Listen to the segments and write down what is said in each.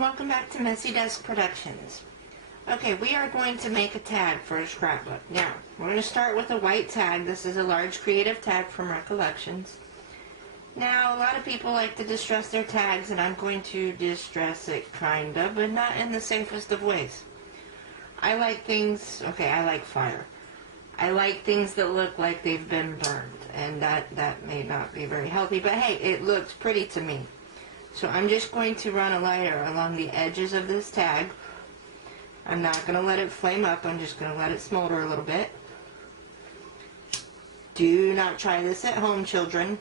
welcome back to Messy Desk Productions. Okay, we are going to make a tag for a scrapbook. Now, we're going to start with a white tag. This is a large creative tag from Recollections. Now, a lot of people like to distress their tags, and I'm going to distress it kind of, but not in the safest of ways. I like things, I like fire. I like things that look like they've been burned, and that may not be very healthy, but hey, it looks pretty to me. So I'm just going to run a lighter along the edges of this tag. I'm not going to let it flame up, I'm just going to let it smolder a little bit. Do not try this at home, children.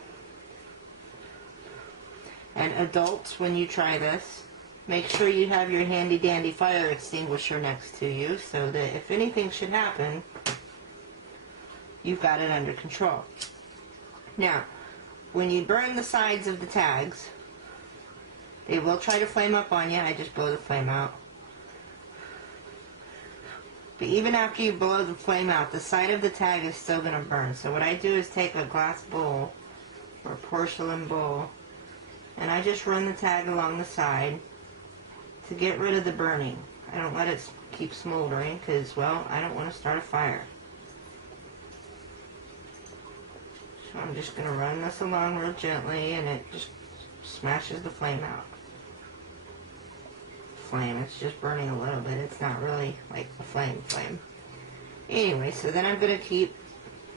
And adults, when you try this, make sure you have your handy dandy fire extinguisher next to you so that if anything should happen, you've got it under control. Now, when you burn the sides of the tags, they will try to flame up on you. I just blow the flame out. But even after you blow the flame out, the side of the tag is still going to burn. So what I do is take a glass bowl or porcelain bowl, and I just run the tag along the side to get rid of the burning. I don't let it keep smoldering because, well, I don't want to start a fire. So I'm just going to run this along real gently, and it just smashes the flame out. It's just burning a little bit. It's not really like a flame. Anyway, so then I'm going to keep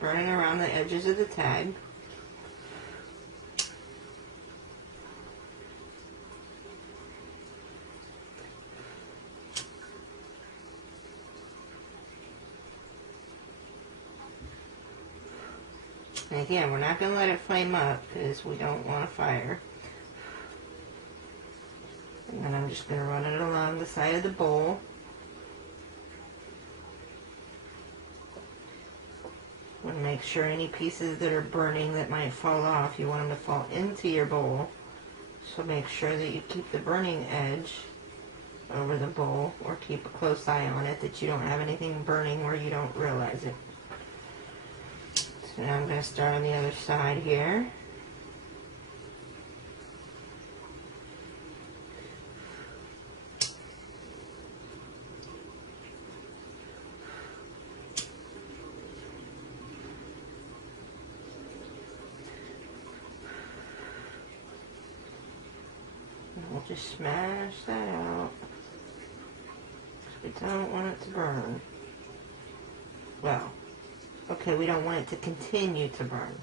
burning around the edges of the tag. And again, we're not going to let it flame up because we don't want a fire. And then I'm just going to run it along the side of the bowl. Want to make sure any pieces that are burning that might fall off, you want them to fall into your bowl. So make sure that you keep the burning edge over the bowl, or keep a close eye on it, that you don't have anything burning where you don't realize it. So now I'm going to start on the other side here. We'll just smash that out. We don't want it to burn. Well, okay, we don't want it to continue to burn.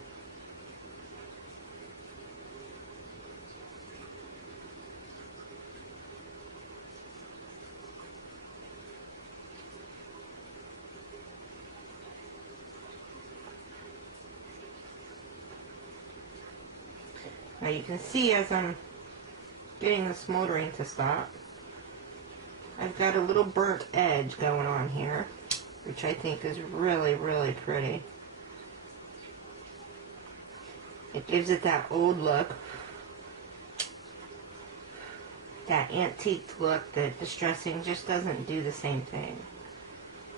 Now you can see as I'm getting the smoldering to stop, I've got a little burnt edge going on here, which I think is really, really pretty. It gives it that old look, that antique look that distressing just doesn't do the same thing.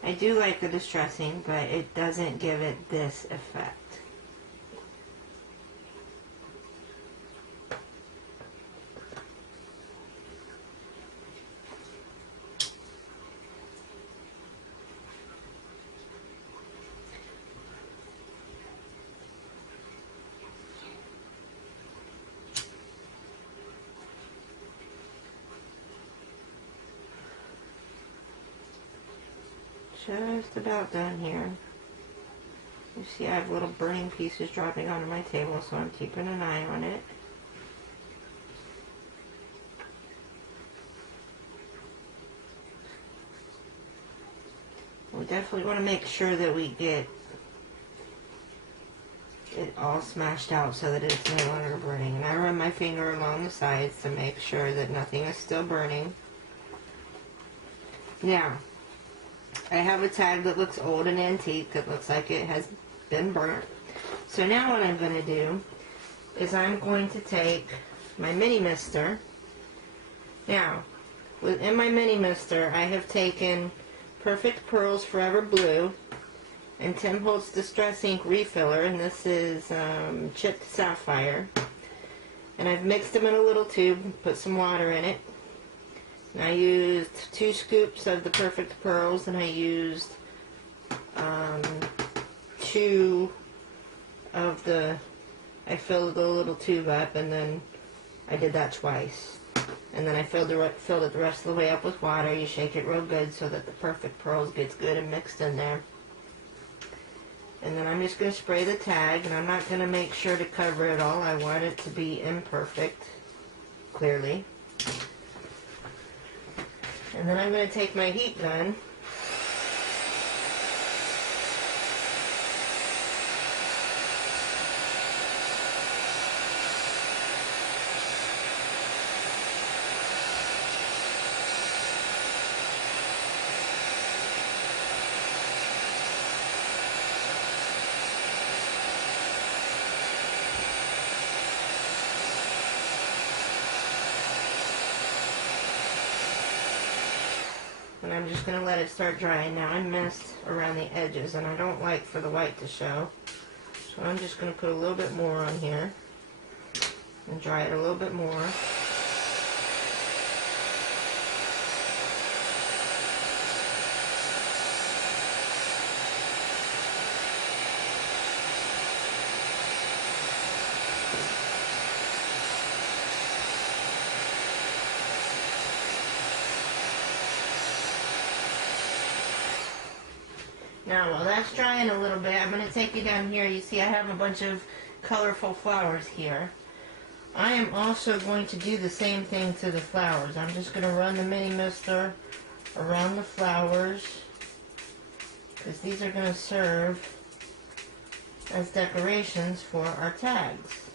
I do like the distressing, but it doesn't give it this effect. Just about done here. You see I have little burning pieces dropping onto my table, so I'm keeping an eye on it. We definitely want to make sure that we get it all smashed out so that it's no longer burning. And I run my finger along the sides to make sure that nothing is still burning. Now, I have a tag that looks old and antique, that looks like it has been burnt. So now what I'm going to do is I'm going to take my mini mister. Now, within my mini mister, I have taken Perfect Pearls Forever Blue and Tim Holtz Distress Ink Refiller, and this is chipped sapphire. And I've mixed them in a little tube, put some water in it. And I used 2 scoops of the Perfect Pearls, and I used 2 of the, I filled the little tube up, and then I did that twice. And then I filled it the rest of the way up with water. You shake it real good so that the Perfect Pearls gets good and mixed in there. And then I'm just going to spray the tag, and I'm not going to make sure to cover it all. I want it to be imperfect, clearly. And then I'm going to take my heat gun, and I'm just going to let it start drying. Now I messed around the edges, and I don't like for the white to show. So I'm just going to put a little bit more on here and dry it a little bit more. Now, while that's drying a little bit, I'm going to take you down here. You see I have a bunch of colorful flowers here. I am also going to do the same thing to the flowers. I'm just going to run the mini mister around the flowers, because these are going to serve as decorations for our tags.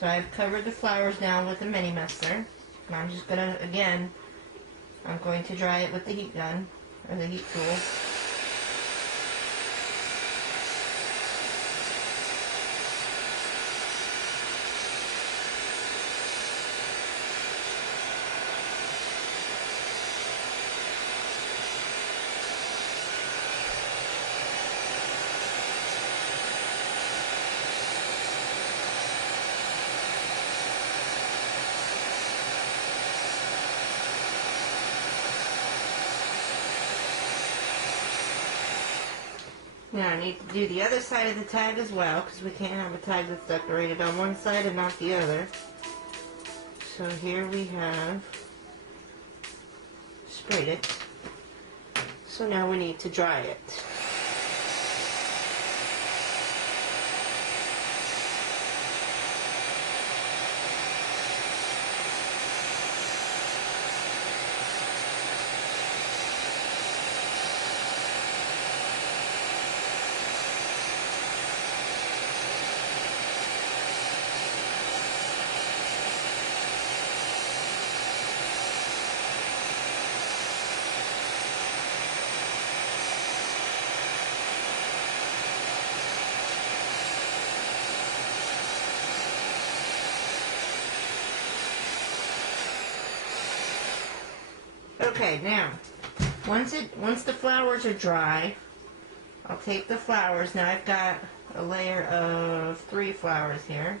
So I've covered the flowers now with the mini mister, and I'm just going to, again, I'm going to dry it with the heat gun, or the heat tool. Now I need to do the other side of the tag as well, because we can't have a tag that's decorated on one side and not the other. So here we have sprayed it. So now we need to dry it. Okay, now, once the flowers are dry, I'll take the flowers. Now I've got a layer of 3 flowers here,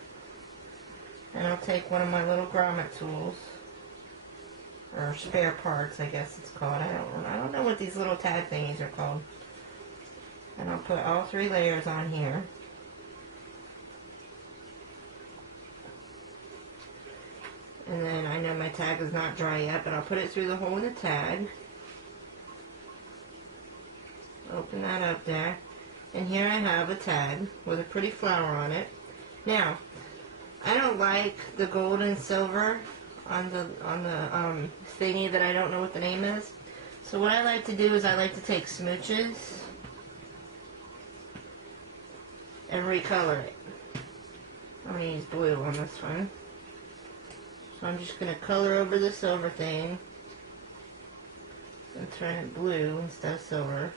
and I'll take one of my little grommet tools, or spare parts, I guess it's called. I don't know what these little tag thingies are called. And I'll put all 3 layers on here. And then I know my tag is not dry yet, but I'll put it through the hole in the tag. Open that up there. And here I have a tag with a pretty flower on it. Now, I don't like the gold and silver on the thingy that I don't know what the name is. So what I like to do is I like to take smooches and recolor it. I'm going to use blue on this one. So I'm just going to color over the silver thing and turn it blue instead of silver.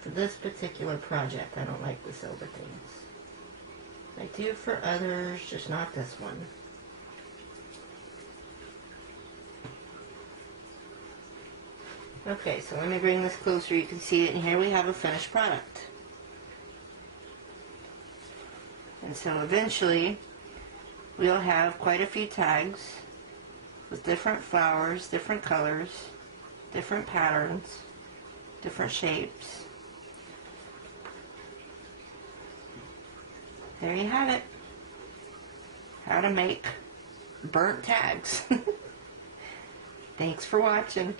For this particular project, I don't like the silver things. I do for others, just not this one. Okay, so let me bring this closer. You can see it, and here we have a finished product. And so eventually we'll have quite a few tags with different flowers, different colors, different patterns, different shapes. There you have it. How to make burnt tags. Thanks for watching.